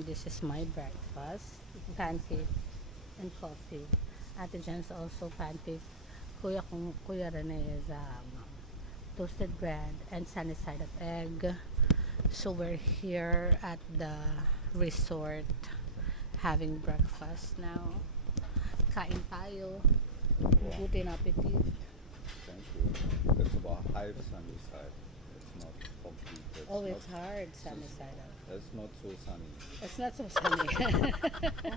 And this is my breakfast. Pancake and coffee. Ate Jen's also pancake. Kuya Rene is toasted bread and sunny side of egg. So we're here at the resort having breakfast now. Kain tayo. Good appetit. Thank you. It's about half sunny side. It's not complete. Oh, it's hard, sunny side up. It's not so sunny. It's not so sunny.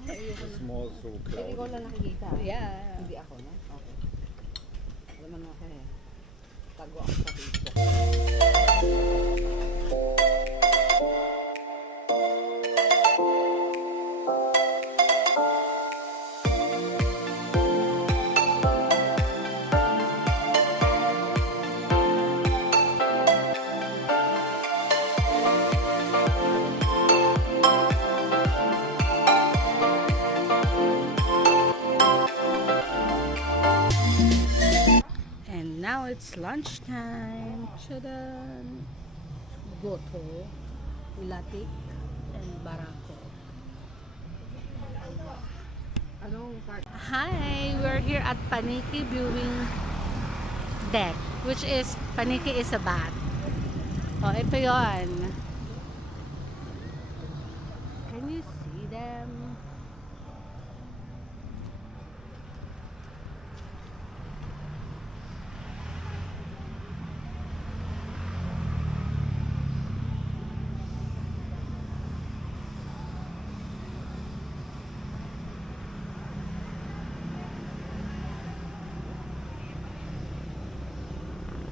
It's more so Ikaw cloudy. lang nakikita. Yeah. Hindi ako, no? Okay. Alam mo naman ako tago ako sa Facebook. And now it's lunchtime. Chadan! Goto, Ilatik, and Barako. Anong part? Hi! We're here at Paniki Viewing Deck, which is, Paniki is a bat. Oh, ito yon. Can you see them?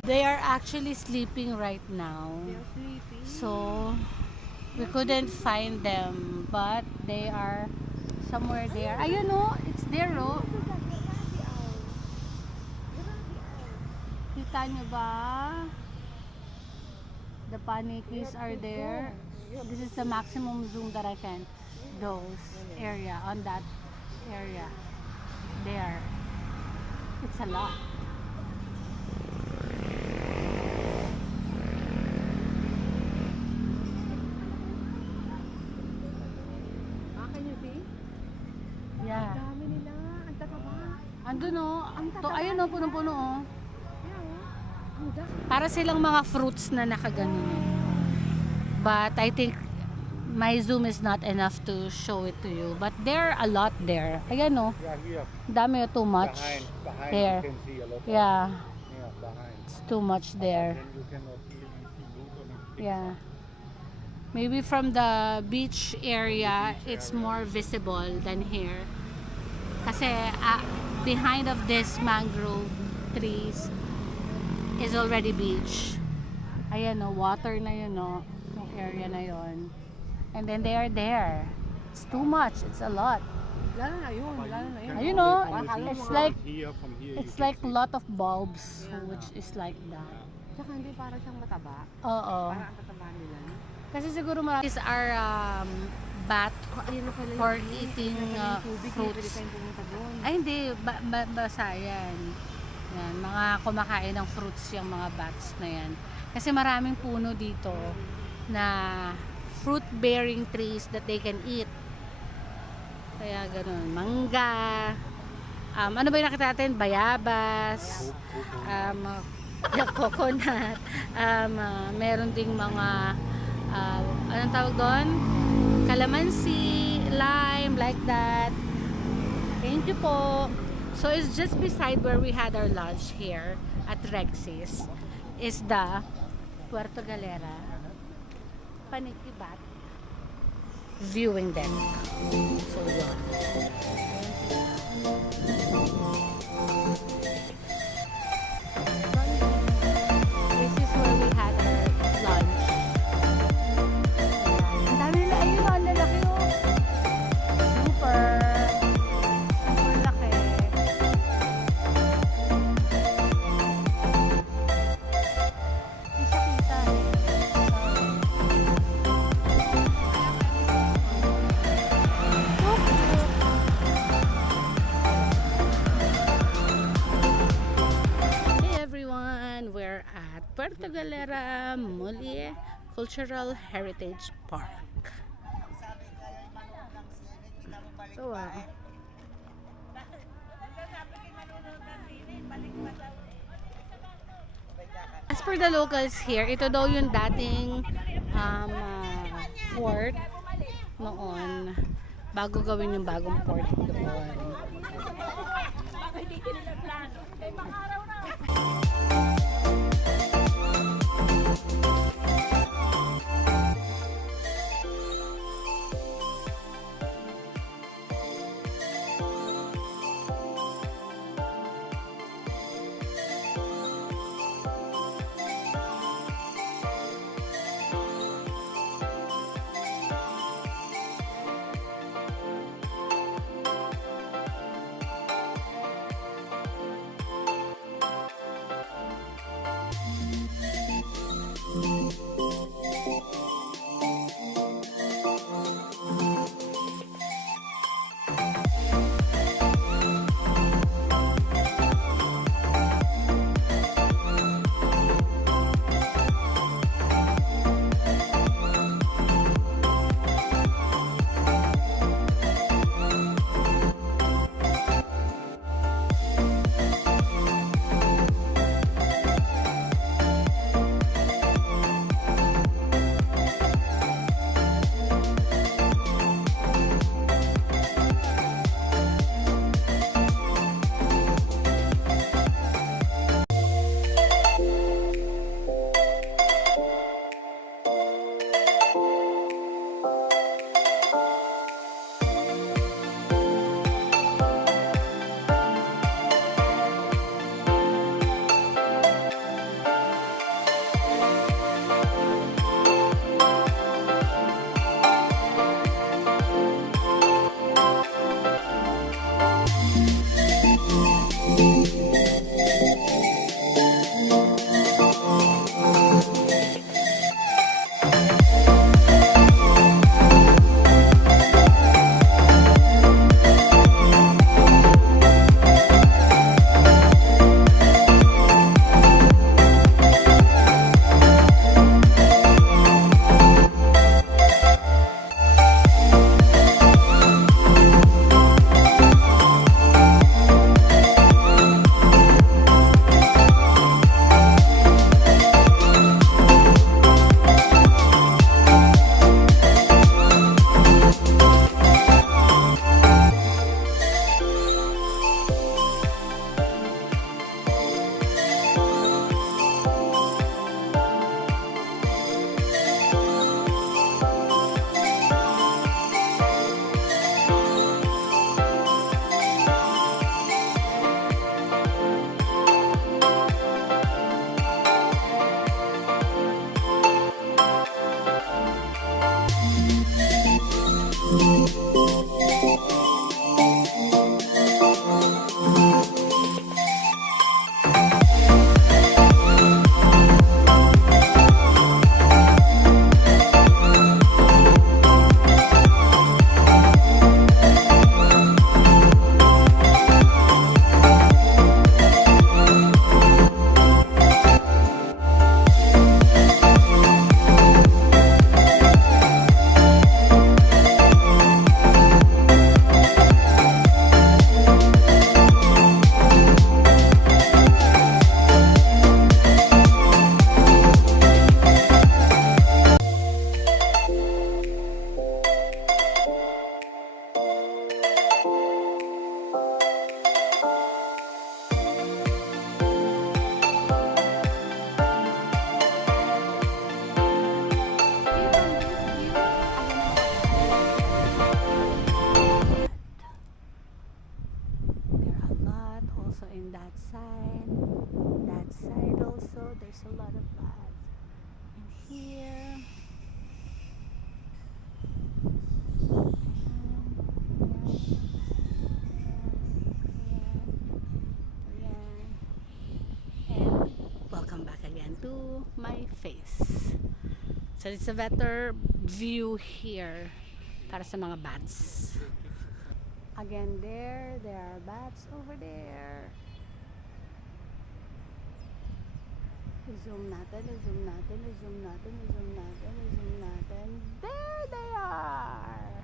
They are actually sleeping right now. They're sleeping. So we couldn't find them, but they are somewhere there. Ayun oh, it's there oh. Kita nyo ba? The panikis are there. This is the maximum zoom that I can. Those area, on that area. There. It's a lot. Can you see? Yeah. Dami nila. Ang tataba. Andun oh. Ayun oh, punong-puno oh. Yeah, oh. Ang dami. Para silang mga fruits na nakaganon. But I think my zoom is not enough to show it to you. But there are a lot there. Ayan oh. Yeah, here. Dami oh, too much. Behind There. you can see a lot. Yeah, Yeah, behind. it's too much there. Then you cannot really see loot on it. Yeah. Maybe from the beach area, it's more visible than here. Kasi behind of this mangrove trees is already beach. Ayan o, water na yun o. Yung area na yun. And then they are there. It's too much. It's a lot. Lalo na yun. Lalo na yun. Ayun o, Akala it's mo like Here, from here. it's you like a lot of bulbs, Yeah. which is like that. Tsaka hindi para siyang mataba. Oo. Parang ang tataba nila. Kasi siguro marami. These are bat Ayun na pala for eating Pwede fruits. tayong pumunta doon. Ay hindi, basa yan. Yan, mga kumakain ng fruits yung mga bats na yan. Kasi maraming puno dito na fruit bearing trees that they can eat. Kaya ganun, mangga, ano ba yung nakita natin? Bayabas, coconut, meron ding mga anong tawag doon? Calamansi, lime, like that. Thank you po. So it's just beside where we had our lunch here at Rex's is the Puerto Galera Paniki Bat viewing deck. So yun. This is where we had our lunch. Ang dami nila. Ayun, ang lalaki oh. Super laki. Hindi siya kita eh. Hey everyone, we're at Puerto Galera Mulie Cultural Heritage Park. Tuwa. As per the locals here, ito daw yung dating fort noon bago gawin yung bagong fort doon. also there's a lot of bags in here. And welcome back again to my face. So it's a better view here para sa mga bats. Again, there are bats over there. Zoom natin, zoom natin, zoom natin, zoom natin, zoom natin. There they are!